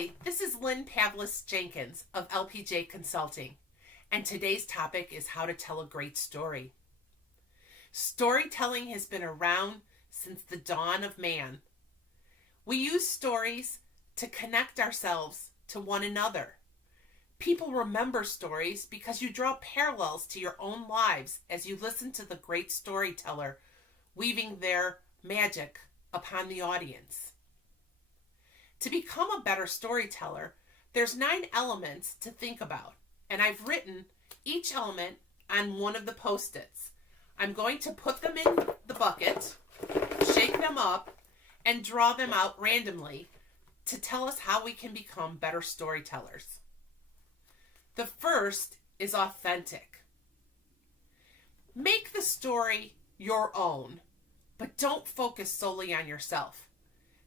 Hi, this is Lynn Pavlis-Jenkins of LPJ Consulting, and today's topic is how to tell a great story. Storytelling has been around since the dawn of man. We use stories to connect ourselves to one another. People remember stories because you draw parallels to your own lives as you listen to the great storyteller weaving their magic upon the audience. To become a better storyteller, there's 9 elements to think about, and I've written each element on one of the Post-its. I'm going to put them in the bucket, shake them up, and draw them out randomly to tell us how we can become better storytellers. The first is authentic. Make the story your own, but don't focus solely on yourself.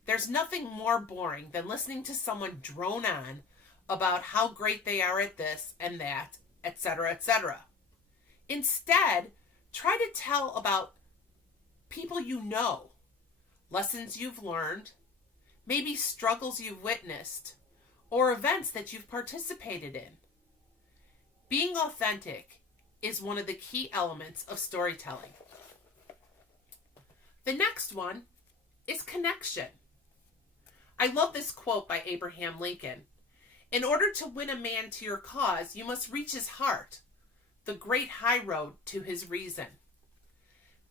There's nothing more boring than listening to someone drone on about how great they are at this and that, etc., etc. Instead, try to tell about people you know, lessons you've learned, maybe struggles you've witnessed, or events that you've participated in. Being authentic is one of the key elements of storytelling. The next one is connection. I love this quote by Abraham Lincoln. In order to win a man to your cause, you must reach his heart, the great high road to his reason.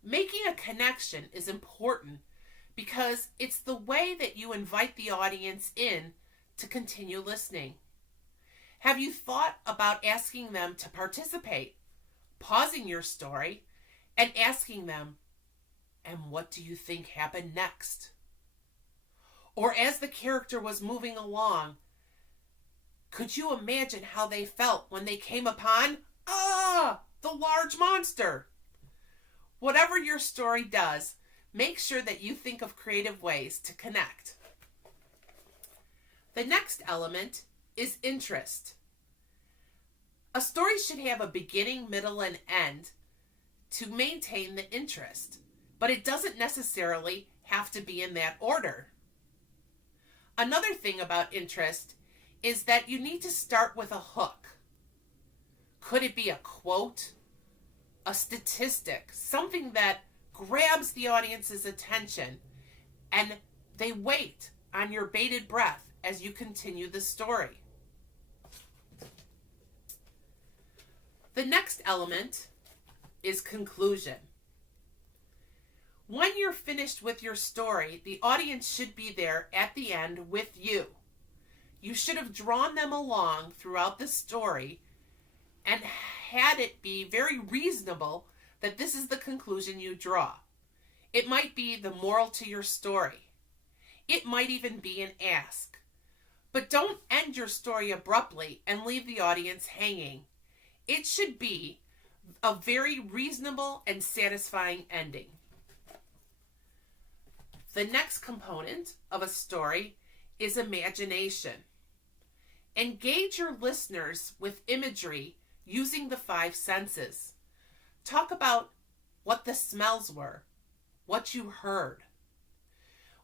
Making a connection is important because it's the way that you invite the audience in to continue listening. Have you thought about asking them to participate, pausing your story, and asking them, and what do you think happened next? Or as the character was moving along, could you imagine how they felt when they came upon, the large monster? Whatever your story does, make sure that you think of creative ways to connect. The next element is interest. A story should have a beginning, middle, and end to maintain the interest, but it doesn't necessarily have to be in that order. Another thing about interest is that you need to start with a hook. Could it be a quote, a statistic, something that grabs the audience's attention and they wait on your bated breath as you continue the story? The next element is conclusion. When you're finished with your story, the audience should be there at the end with you. You should have drawn them along throughout the story and had it be very reasonable that this is the conclusion you draw. It might be the moral to your story. It might even be an ask. But don't end your story abruptly and leave the audience hanging. It should be a very reasonable and satisfying ending. The next component of a story is imagination. Engage your listeners with imagery using the 5 senses. Talk about what the smells were, what you heard.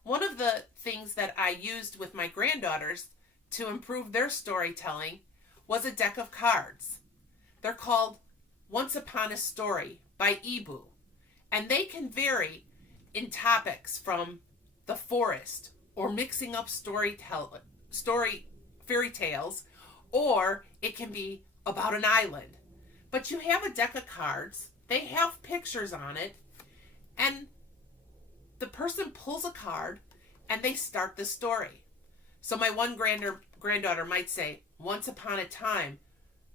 One of the things that I used with my granddaughters to improve their storytelling was a deck of cards. They're called Once Upon a Story by Ebu, and they can vary in topics from the forest or mixing up fairy tales, or it can be about an island. But you have a deck of cards, they have pictures on it, and the person pulls a card and they start the story. So my one granddaughter might say, once upon a time,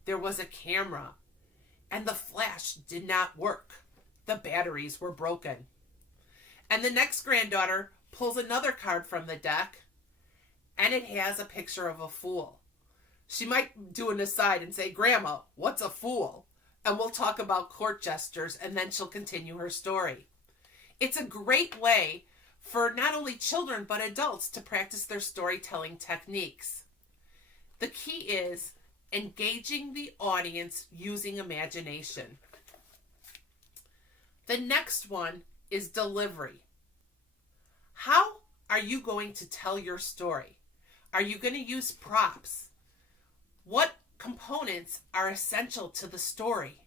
there was a camera and the flash did not work. The batteries were broken. And the next granddaughter pulls another card from the deck and it has a picture of a fool. She might do an aside and say, Grandma, what's a fool? And we'll talk about court jesters, and then she'll continue her story. It's a great way for not only children but adults to practice their storytelling techniques. The key is engaging the audience using imagination. The next one is delivery. How are you going to tell your story? Are you going to use props? What components are essential to the story?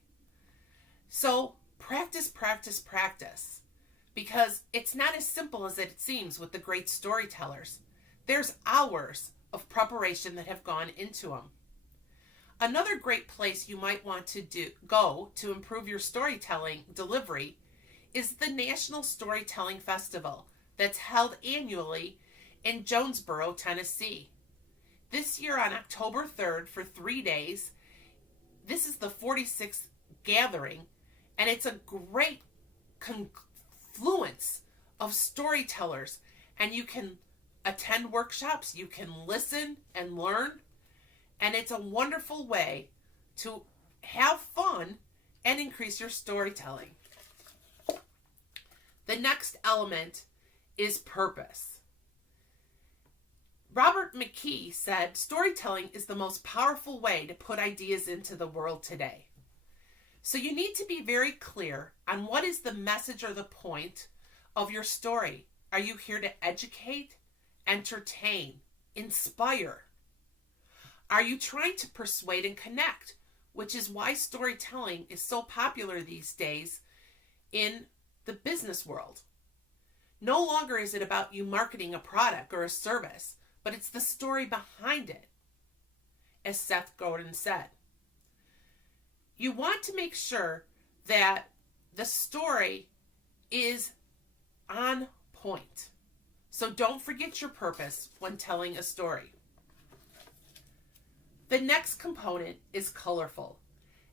So practice, practice, practice. Because it's not as simple as it seems with the great storytellers. There's hours of preparation that have gone into them. Another great place you might want to go to improve your storytelling delivery is the National Storytelling Festival that's held annually in Jonesboro, Tennessee. This year on October 3rd for 3 days, this is the 46th gathering, and it's a great confluence of storytellers, and you can attend workshops, you can listen and learn, and it's a wonderful way to have fun and increase your storytelling. The next element is purpose. Robert McKee said, storytelling is the most powerful way to put ideas into the world today. So you need to be very clear on what is the message or the point of your story. Are you here to educate, entertain, inspire? Are you trying to persuade and connect, which is why storytelling is so popular these days in the business world? No longer is it about you marketing a product or a service, but it's the story behind it, as Seth Godin said. You want to make sure that the story is on point. So don't forget your purpose when telling a story. The next component is colorful.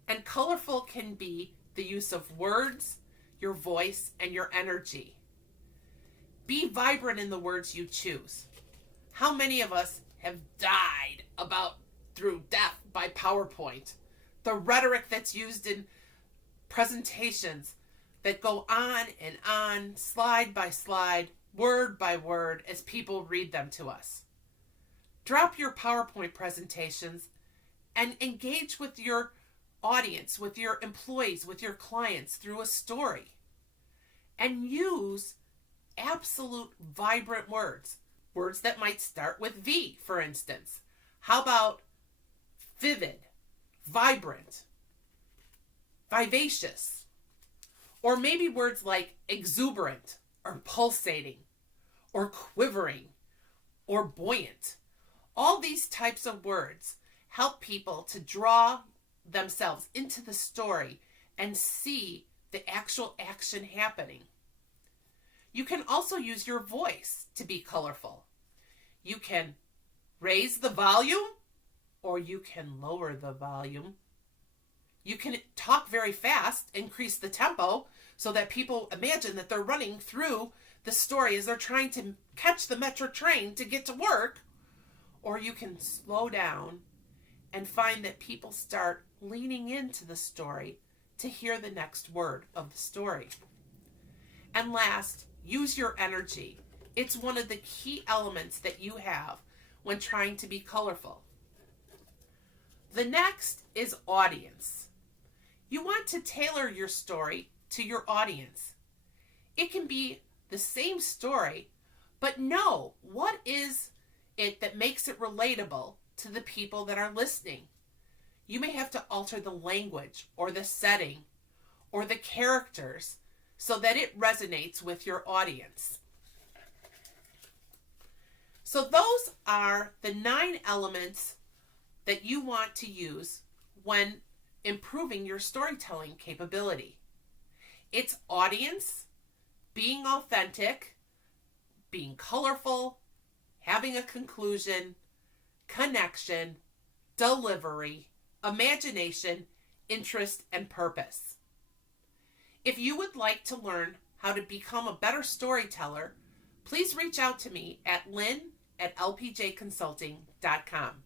And colorful can be the use of words, your voice, and your energy. Be vibrant in the words you choose. How many of us have died through death by PowerPoint? The rhetoric that's used in presentations that go on and on, slide by slide, word by word, as people read them to us. Drop your PowerPoint presentations and engage with your audience, with your employees, with your clients through a story. And use absolute vibrant words. Words that might start with V, for instance. How about vivid, vibrant, vivacious? Or maybe words like exuberant, or pulsating, or quivering, or buoyant. All these types of words help people to draw themselves into the story and see the actual action happening. You can also use your voice to be colorful. You can raise the volume or you can lower the volume. You can talk very fast, increase the tempo so that people imagine that they're running through the story as they're trying to catch the metro train to get to work. Or you can slow down and find that people start leaning into the story to hear the next word of the story. And last, use your energy. It's one of the key elements that you have when trying to be colorful. The next is audience. You want to tailor your story to your audience. It can be the same story, but know what is it that makes it relatable to the people that are listening. You may have to alter the language or the setting or the characters so that it resonates with your audience. So those are the 9 elements that you want to use when improving your storytelling capability. It's audience, being authentic, being colorful, having a conclusion, connection, delivery, imagination, interest, and purpose. If you would like to learn how to become a better storyteller, please reach out to me at Lynn@lpjconsulting.com.